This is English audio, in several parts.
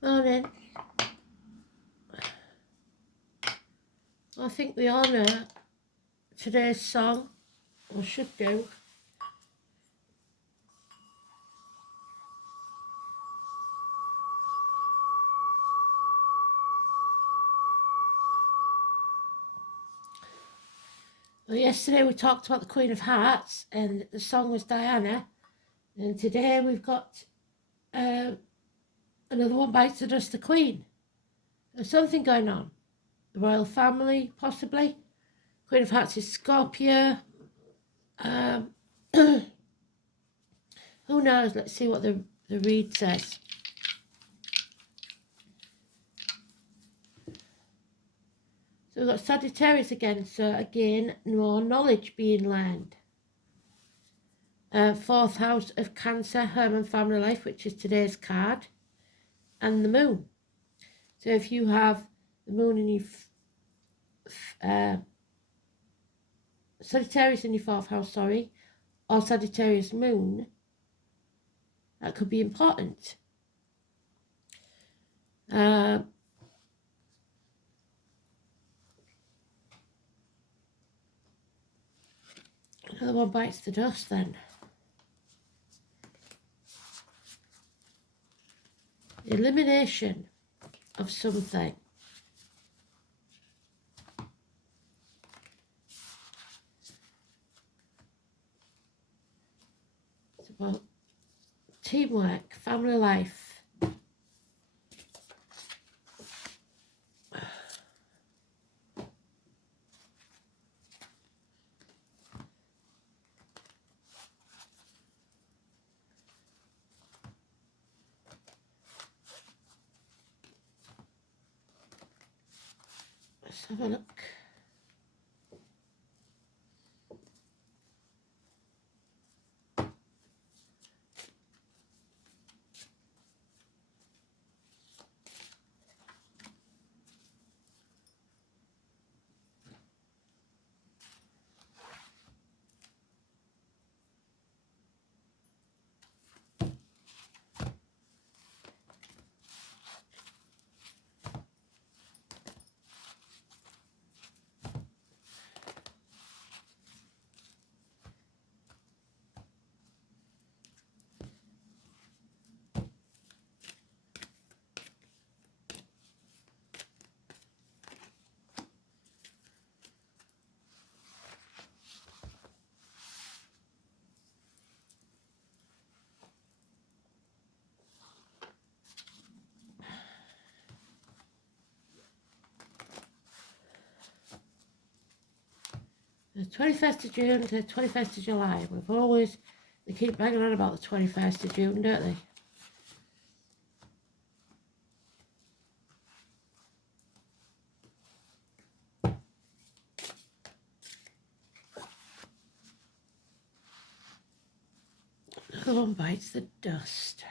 Morning. I think we all know today's song, or should do. Well, yesterday we talked about the Queen of Hearts, and the song was Diana. And today we've got another one bites the dust, the Queen. There's something going on. The royal family, possibly. Queen of Hearts is Scorpio. Who knows? Let's see what the read says. So we've got Sagittarius again, so again, more knowledge being learned. Fourth house of Cancer, home and family life, which is today's card, and the moon. So if you have the moon in your Sagittarius in your fourth house, or Sagittarius moon, that could be important. Another one bites the dust then. Elimination of something. It's about teamwork, family life. Let's have a look. The 21st of June to the 21st of July. They keep banging on about the 21st of June, don't they? Another one bites the dust.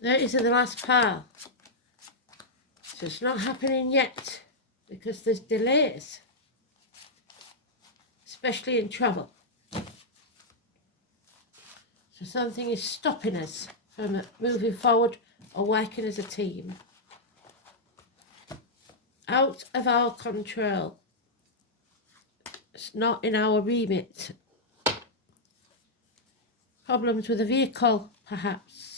There is the last pile. So it's not happening yet because there's delays, especially in travel. So something is stopping us from moving forward or working as a team. Out of our control. It's not in our remit. Problems with a vehicle, perhaps.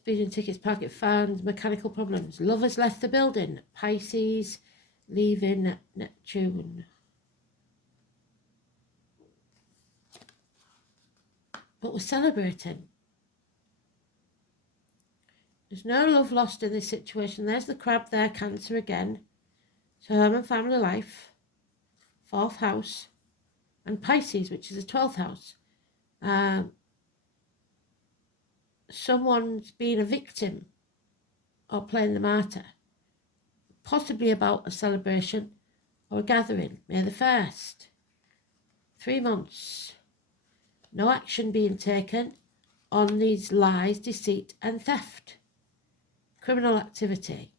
Speeding tickets, parking fines, mechanical problems. Lovers left the building. Pisces leaving Neptune. But we're celebrating. There's no love lost in this situation. There's the crab there, Cancer again. So home and family life, 4th house, and Pisces, which is the 12th house. Someone's been a victim or playing the martyr, possibly about a celebration or a gathering. May the 1st. 3 months. No action being taken on these lies, deceit and theft. Criminal activity.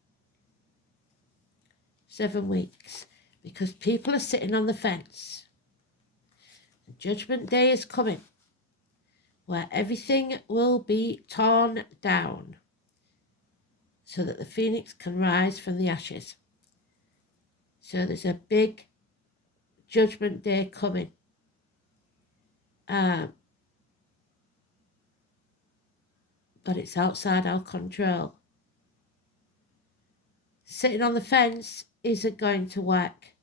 7 weeks. Because people are sitting on the fence. The Judgment Day is coming, where everything will be torn down so that the phoenix can rise from the ashes. So there's a big Judgment Day coming. But it's outside our control. Sitting on the fence isn't going to work.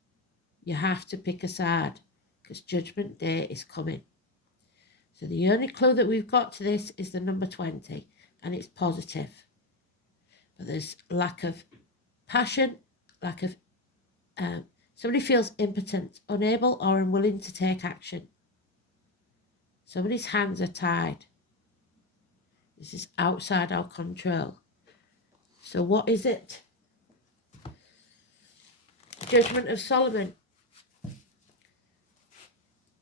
You have to pick a side because Judgment Day is coming. So the only clue that we've got to this is the number 20, and it's positive. But there's lack of passion, lack of... somebody feels impotent, unable or unwilling to take action. Somebody's hands are tied. This is outside our control. So what is it? Judgment of Solomon.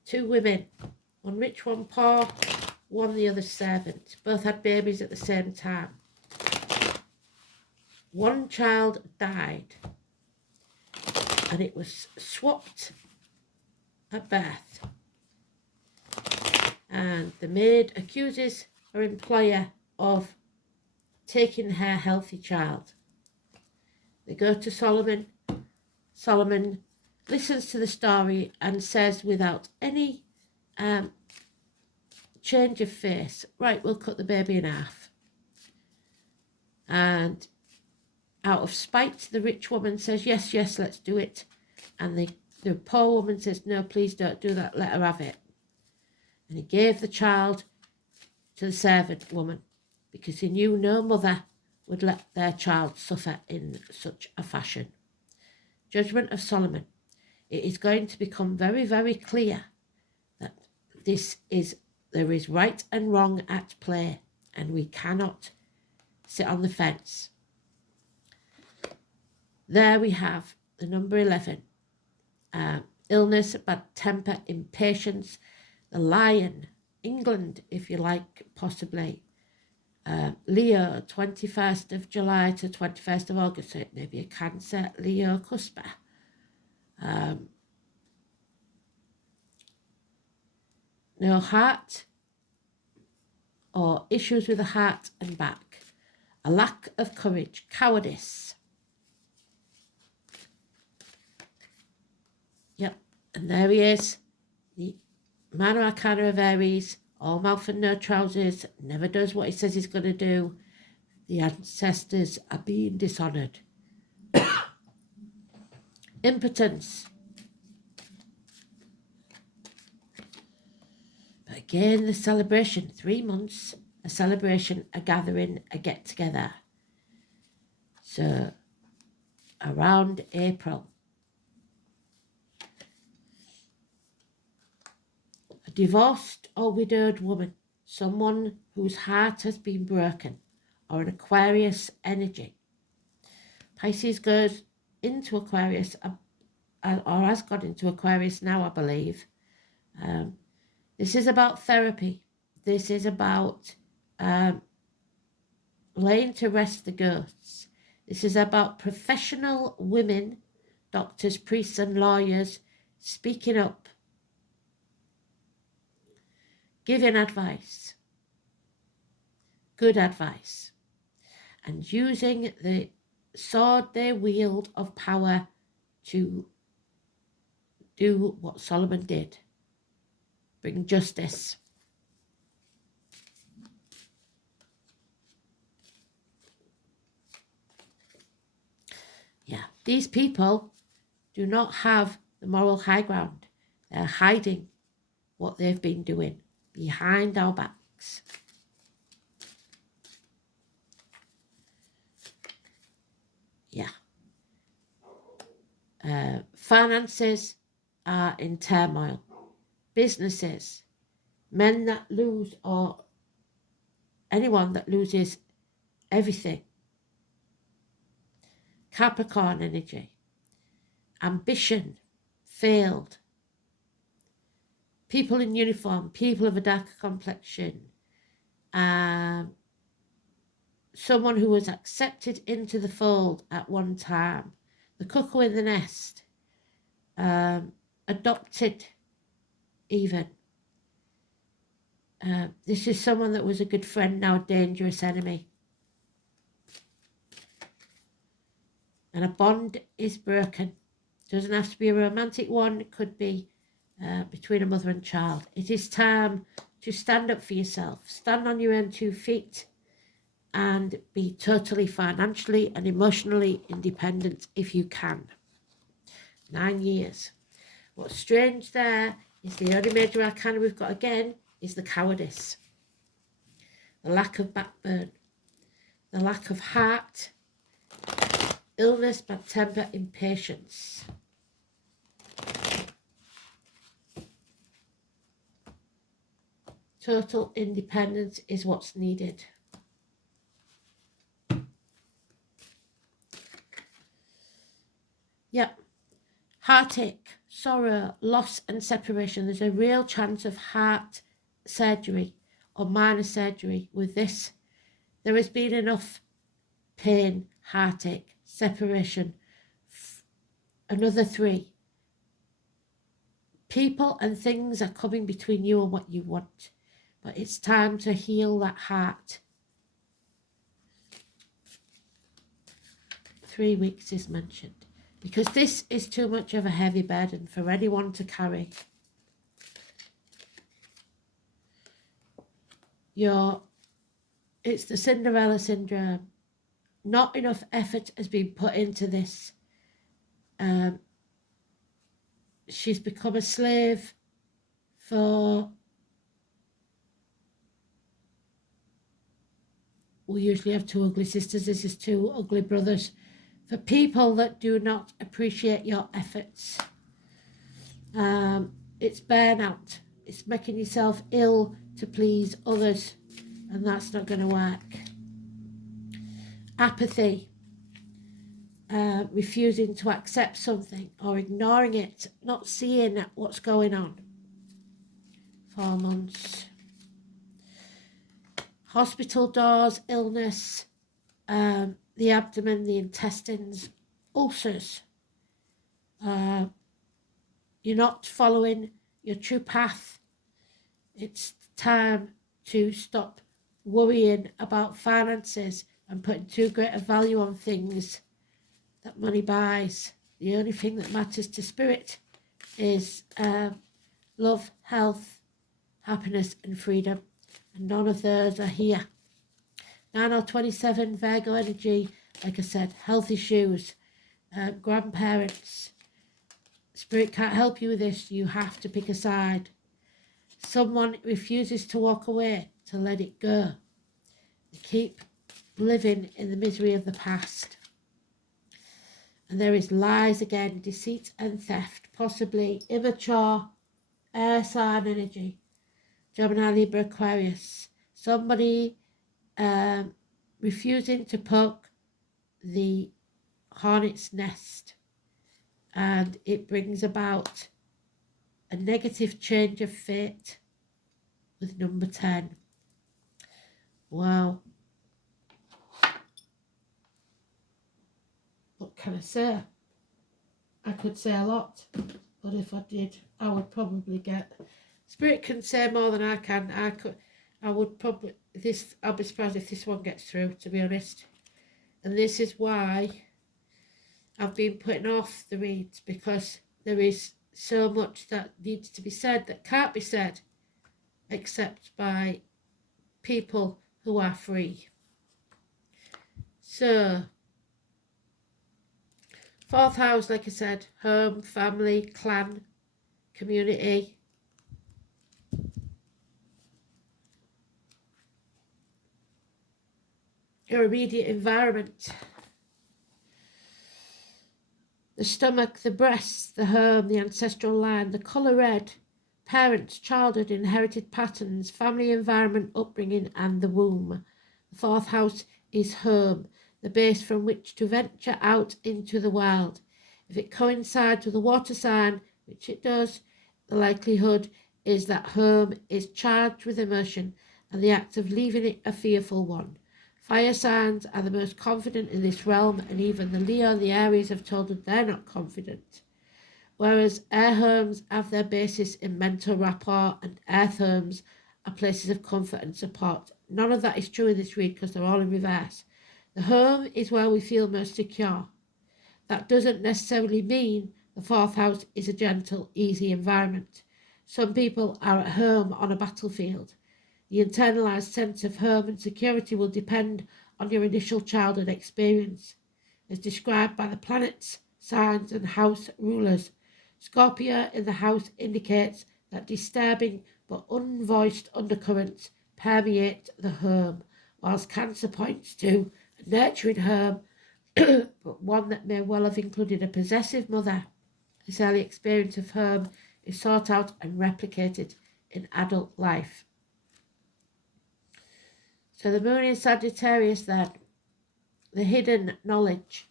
2 women. One rich, one poor, one the other servant. Both had babies at the same time. One child died. And it was swapped at birth. And the maid accuses her employer of taking her healthy child. They go to Solomon. Solomon listens to the story and says without any change of face, right, we'll cut the baby in half. And out of spite, the rich woman says, yes, let's do it. And the poor woman says, no, please don't do that, let her have it. And he gave the child to the servant woman because he knew no mother would let their child suffer in such a fashion. Judgment of Solomon. It is going to become very, very clear that there is right and wrong at play, and we cannot sit on the fence. There we have the number 11. Illness, bad temper, impatience. The Lion, England, if you like, possibly. Leo, 21st of July to 21st of August, so it may be a Cancer, Leo, Cusper. No heart or issues with the heart and back. A lack of courage, cowardice. Yep, and there he is, the Minor Arcana of Aries, all mouth and no trousers, never does what he says he's going to do. The ancestors are being dishonoured. Impotence. But again, the celebration, 3 months, a celebration, a gathering, a get-together. So, around April. A divorced or widowed woman, someone whose heart has been broken, or an Aquarius energy. Pisces goes into Aquarius, or has gone into Aquarius now, I believe. This is about therapy. This is about laying to rest the ghosts. This is about professional women, doctors, priests and lawyers speaking up, giving advice, good advice, and using the sword they wield of power to do what Solomon did, bring justice. Yeah, these people do not have the moral high ground. They're hiding what they've been doing behind our backs. Yeah. Finances are in turmoil. Businesses, men that lose, or anyone that loses everything. Capricorn energy. Ambition failed. People in uniform, people of a darker complexion. Someone who was accepted into the fold at one time. The cuckoo in the nest. Adopted even. This is someone that was a good friend, now a dangerous enemy. And a bond is broken. Doesn't have to be a romantic one. It could be between a mother and child. It is time to stand up for yourself. Stand on your own 2 feet and be totally financially and emotionally independent if you can. 9 years. What's strange there is the only major arcana we've got again is the cowardice. The lack of backbone. The lack of heart. Illness, bad temper, impatience. Total independence is what's needed. Yep. Heartache, sorrow, loss and separation. There's a real chance of heart surgery or minor surgery with this. There has been enough pain, heartache, separation. Another 3. People and things are coming between you and what you want. But it's time to heal that heart. 3 weeks is mentioned. Because this is too much of a heavy burden for anyone to carry. It's the Cinderella syndrome. Not enough effort has been put into this. She's become a slave for... We usually have 2 ugly sisters. This is 2 ugly brothers. For people that do not appreciate your efforts. It's burnout. It's making yourself ill to please others. And that's not going to work. Apathy. Refusing to accept something or ignoring it. Not seeing what's going on. 4 months. Hospital doors, illness. The abdomen, the intestines, ulcers. You're not following your true path. It's time to stop worrying about finances and putting too great a value on things that money buys. The only thing that matters to spirit is love, health, happiness and freedom. And none of those are here. 9 or 27, Virgo energy, like I said, health issues, grandparents. Spirit can't help you with this. You have to pick a side. Someone refuses to walk away, to let it go. They keep living in the misery of the past. And there is lies again, deceit and theft, possibly immature air sign energy. Gemini, Libra, Aquarius. Somebody refusing to poke the hornet's nest, and it brings about a negative change of fate with number 10. Wow. What can I say? I could say a lot, but if I did, I would probably get... Spirit can say more than I can. I would probably... I'll be surprised if this one gets through, to be honest. And this is why I've been putting off the reads, because there is so much that needs to be said that can't be said except by people who are free. So, 4th house, like I said, home, family, clan, community. Your immediate environment. The stomach, the breasts, the home, the ancestral line, the colour red, parents, childhood, inherited patterns, family environment, upbringing, and the womb. The fourth house is home, the base from which to venture out into the world. If it coincides with a water sign, which it does, the likelihood is that home is charged with emotion and the act of leaving it a fearful one. Fire signs are the most confident in this realm, and even the Leo and the Aries have told us they're not confident. Whereas air homes have their basis in mental rapport and earth homes are places of comfort and support. None of that is true in this read because they're all in reverse. The home is where we feel most secure. That doesn't necessarily mean the fourth house is a gentle, easy environment. Some people are at home on a battlefield. The internalized sense of home and security will depend on your initial childhood experience, as described by the planets, signs, and house rulers. Scorpio in the house indicates that disturbing but unvoiced undercurrents permeate the home, whilst Cancer points to a nurturing home, but one that may well have included a possessive mother. This early experience of home is sought out and replicated in adult life. So the moon in Sagittarius then, the hidden knowledge.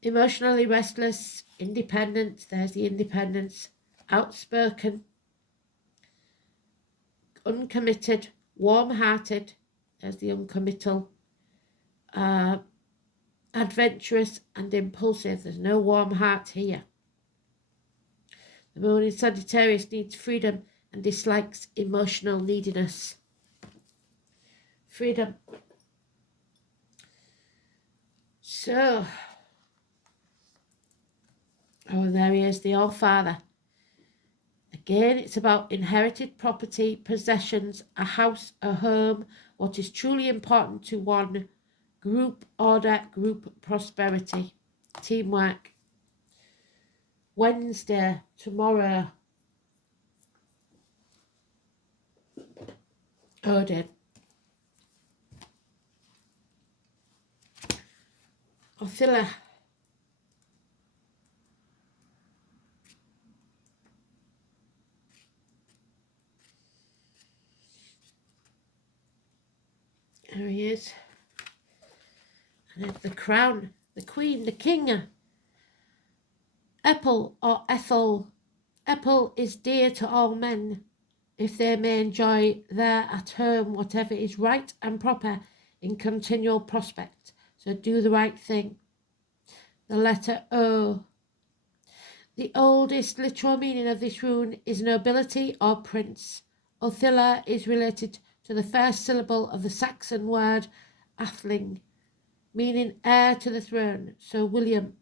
Emotionally restless, independent, there's the independence, outspoken, uncommitted, warm-hearted, there's the uncommittal, adventurous and impulsive, there's no warm heart here. The moon in Sagittarius needs freedom and dislikes emotional neediness. Freedom. So, and there he is, the All-Father. Again, it's about inherited property, possessions, a house, a home, what is truly important to one, group order, group prosperity, teamwork. Wednesday, tomorrow, Odin. Othila. There he is. And then the crown, the queen, the king. Epple or Ethel. Epple is dear to all men, if they may enjoy there at home whatever is right and proper in continual prospect. So do the right thing. The letter O. The oldest literal meaning of this rune is nobility or prince. Othila is related to the first syllable of the Saxon word athling, meaning heir to the throne, so William.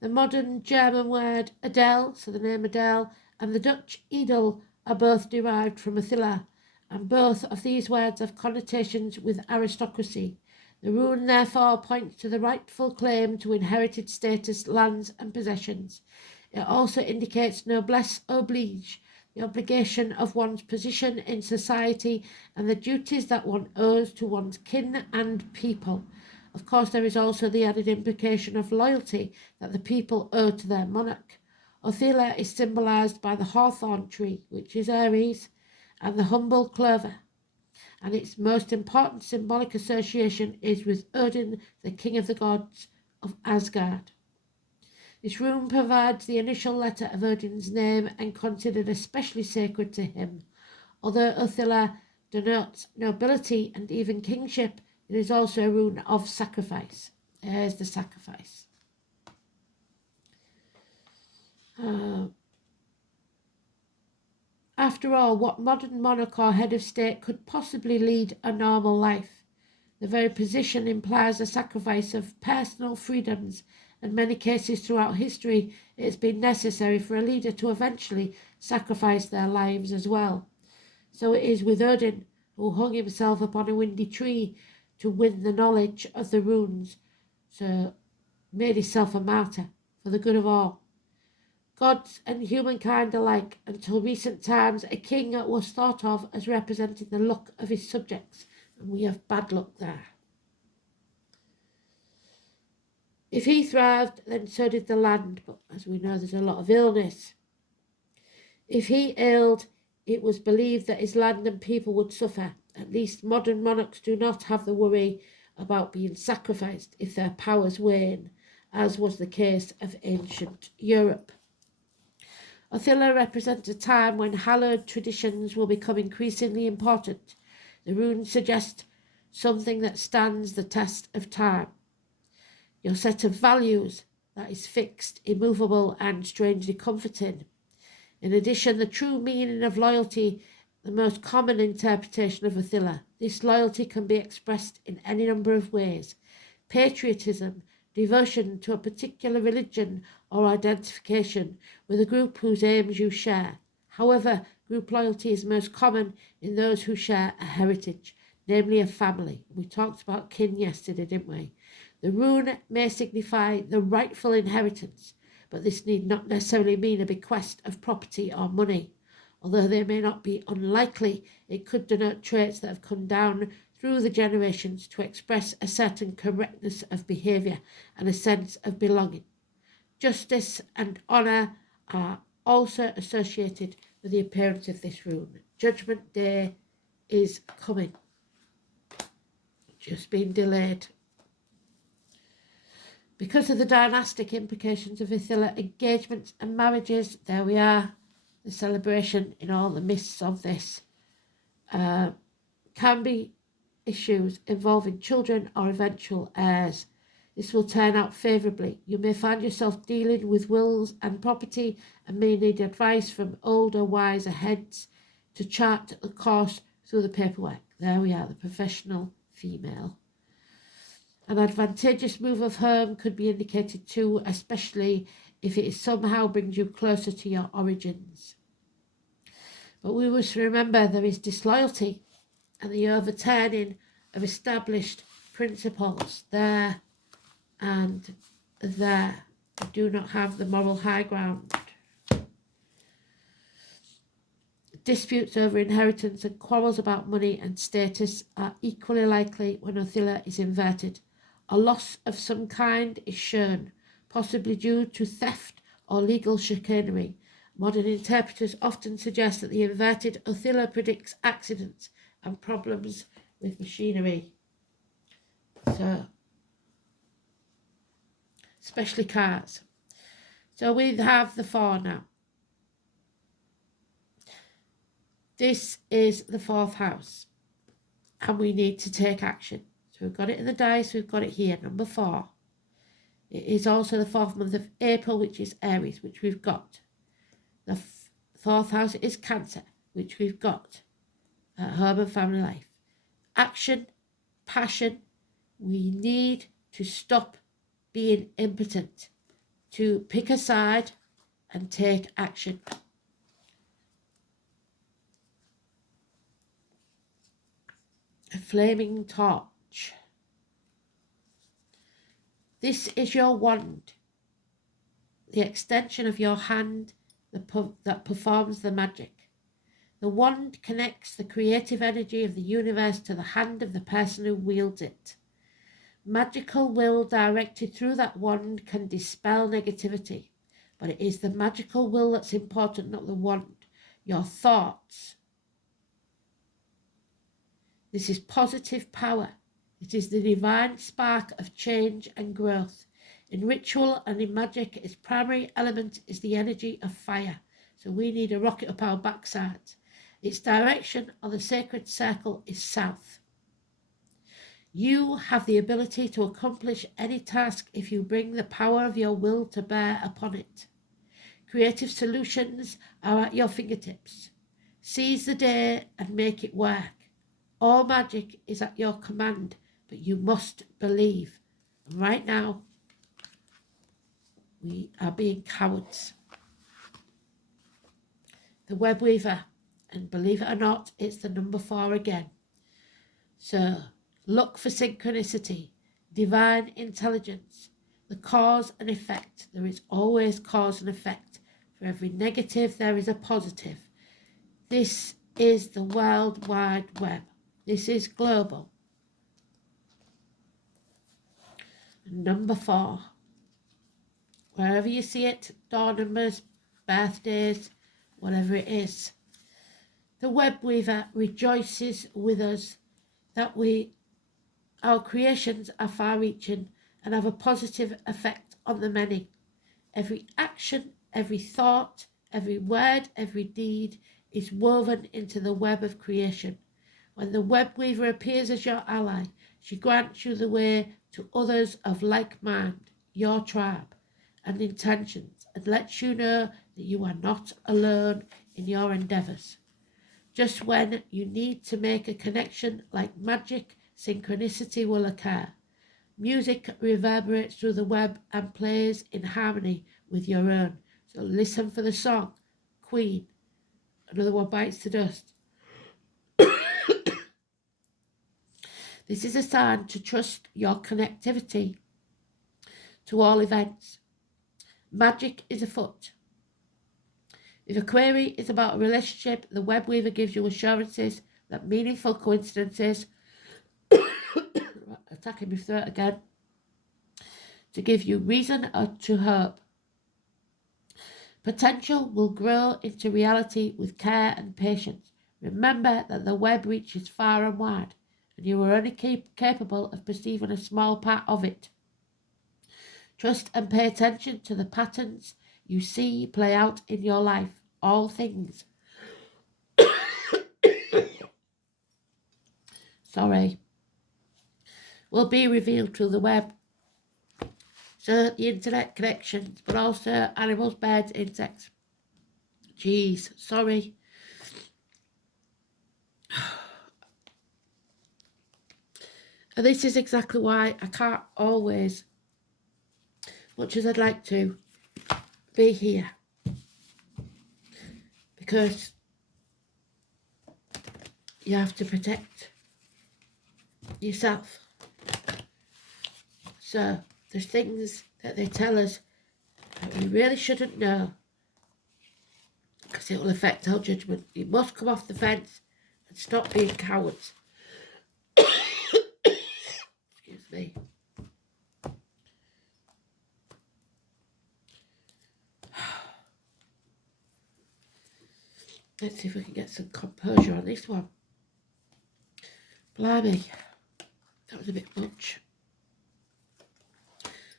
The modern German word Adele, so the name Adele, and the Dutch Edel are both derived from Othila, and both of these words have connotations with aristocracy. The rune therefore points to the rightful claim to inherited status, lands and possessions. It also indicates noblesse oblige, the obligation of one's position in society and the duties that one owes to one's kin and people. Of course, there is also the added implication of loyalty that the people owe to their monarch. Othila is symbolised by the hawthorn tree, which is Aries, and the humble clover, and its most important symbolic association is with Odin, the king of the gods of Asgard. This rune provides the initial letter of Odin's name and considered especially sacred to him. Although Othila denotes nobility and even kingship, it is also a rune of sacrifice. There's the sacrifice. After all, what modern monarch or head of state could possibly lead a normal life? The very position implies a sacrifice of personal freedoms. In many cases throughout history, it has been necessary for a leader to eventually sacrifice their lives as well. So it is with Odin, who hung himself upon a windy tree to win the knowledge of the runes, so made himself a martyr for the good of all. Gods and humankind alike, until recent times, a king was thought of as representing the luck of his subjects, and we have bad luck there. If he thrived, then so did the land, but as we know, there's a lot of illness. If he ailed, it was believed that his land and people would suffer. At least modern monarchs do not have the worry about being sacrificed if their powers wane, as was the case of ancient Europe. Othila represents a time when hallowed traditions will become increasingly important. The runes suggest something that stands the test of time. Your set of values that is fixed, immovable, and strangely comforting. In addition, the true meaning of loyalty, the most common interpretation of Othila. This loyalty can be expressed in any number of ways. Patriotism, devotion to a particular religion or identification with a group whose aims you share. However, group loyalty is most common in those who share a heritage, namely a family. We talked about kin yesterday, didn't we? The rune may signify the rightful inheritance, but this need not necessarily mean a bequest of property or money. Although they may not be unlikely, it could denote traits that have come down through the generations to express a certain correctness of behaviour and a sense of belonging. Justice and honour are also associated with the appearance of this rune. Judgment Day is coming. Just been delayed. Because of the dynastic implications of Othila, engagements and marriages, there we are, the celebration in all the mists of this, can be issues involving children or eventual heirs. This will turn out favourably. You may find yourself dealing with wills and property and may need advice from older, wiser heads to chart the course through the paperwork. There we are, the professional female. An advantageous move of home could be indicated too, especially if it somehow brings you closer to your origins. But we must remember there is disloyalty and the overturning of established principles there and there. We do not have the moral high ground. Disputes over inheritance and quarrels about money and status are equally likely when Othila is inverted. A loss of some kind is shown, possibly due to theft or legal chicanery. Modern interpreters often suggest that the inverted Othila predicts accidents and problems with machinery. So, especially cars. So we have the 4 now. This is the 4th house, and we need to take action. So we've got it in the dice, we've got it here, number 4. It is also the 4th month of April, which is Aries, which we've got. The 4th house is Cancer, which we've got. Home and family life. Action, passion. We need to stop being impotent, to pick a side and take action. A flaming torch. This is your wand, the extension of your hand that performs the magic. The wand connects the creative energy of the universe to the hand of the person who wields it. Magical will directed through that wand can dispel negativity, but it is the magical will that's important, not the wand. Your thoughts. This is positive power. It is the divine spark of change and growth. In ritual and in magic, its primary element is the energy of fire. So we need a rocket up our backside. Its direction on the sacred circle is south. You have the ability to accomplish any task if you bring the power of your will to bear upon it. Creative solutions are at your fingertips. Seize the day and make it work. All magic is at your command, but you must believe. And right now, we are being cowards. The web weaver, and believe it or not, it's the number 4 again. So look for synchronicity, divine intelligence, the cause and effect. There is always cause and effect. For every negative, there is a positive. This is the World Wide Web. This is global. Number 4. wherever you see it, door numbers, birthdays, whatever it is. The web weaver rejoices with us that our creations are far-reaching and have a positive effect on the many. Every action, every thought, every word, every deed is woven into the web of creation. When the web weaver appears as your ally, she grants you the way to others of like mind, your tribe, and intentions, and lets you know that you are not alone in your endeavours. Just when you need to make a connection like magic, synchronicity will occur. Music reverberates through the web and plays in harmony with your own. So listen for the song, Queen. Another one bites the dust. This is a sign to trust your connectivity to all events. Magic is afoot. If a query is about a relationship, the web weaver gives you assurances that meaningful coincidences attacking my throat again, to give you reason to hope. Potential will grow into reality with care and patience. Remember that the web reaches far and wide, and you are only capable of perceiving a small part of it. Trust and pay attention to the patterns you see play out in your life. All things will be revealed through the web. So the internet connections, but also animals, birds, insects. Jeez, sorry. And this is exactly why I can't always, much as I'd like to, be here. Because you have to protect yourself. So there's things that they tell us that we really shouldn't know, because it will affect our judgment. You must come off the fence and stop being cowards. Excuse me. Let's see if we can get some composure on this one. Blimey, that was a bit much.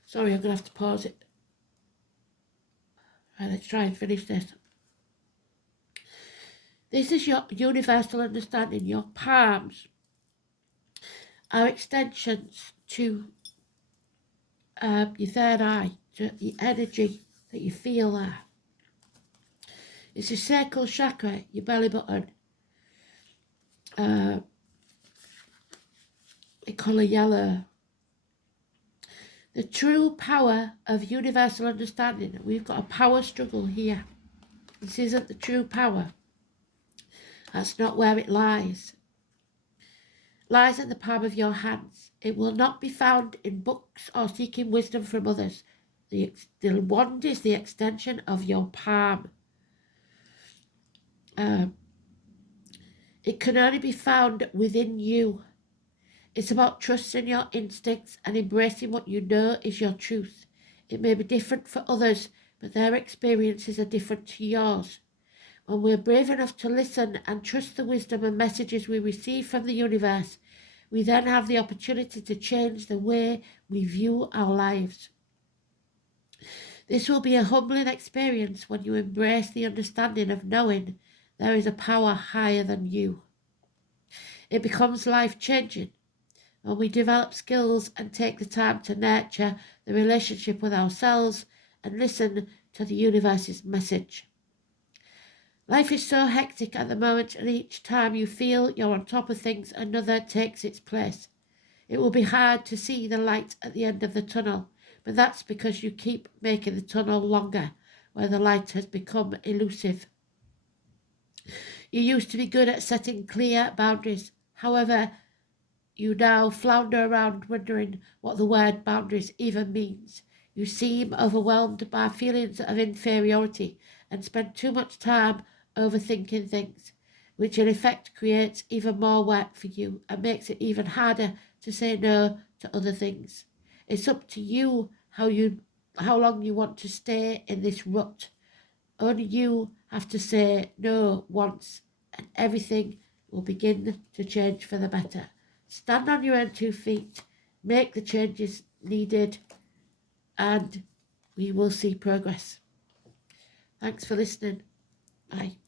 Sorry, I'm going to have to pause it. Right, let's try and finish this. This is your universal understanding. Your palms are extensions to your third eye, to the energy that you feel there. It's your sacral chakra, your belly button. The colour yellow. The true power of universal understanding. We've got a power struggle here. This isn't the true power. That's not where it lies. It lies in the palm of your hands. It will not be found in books or seeking wisdom from others. The wand is the extension of your palm. It can only be found within you. It's about trusting your instincts and embracing what you know is your truth. It may be different for others, but their experiences are different to yours. When we're brave enough to listen and trust the wisdom and messages we receive from the universe, we then have the opportunity to change the way we view our lives. This will be a humbling experience when you embrace the understanding of knowing there is a power higher than you. It becomes life-changing when we develop skills and take the time to nurture the relationship with ourselves and listen to the universe's message. Life is so hectic at the moment, and each time you feel you're on top of things, another takes its place. It will be hard to see the light at the end of the tunnel, but that's because you keep making the tunnel longer, where the light has become elusive. You used to be good at setting clear boundaries. However, you now flounder around wondering what the word boundaries even means. You seem overwhelmed by feelings of inferiority and spend too much time overthinking things, which in effect creates even more work for you and makes it even harder to say no to other things. It's up to you how you how long you want to stay in this rut. Only you have to say no once, and everything will begin to change for the better. Stand on your own 2 feet, make the changes needed, and we will see progress. Thanks for listening. Bye.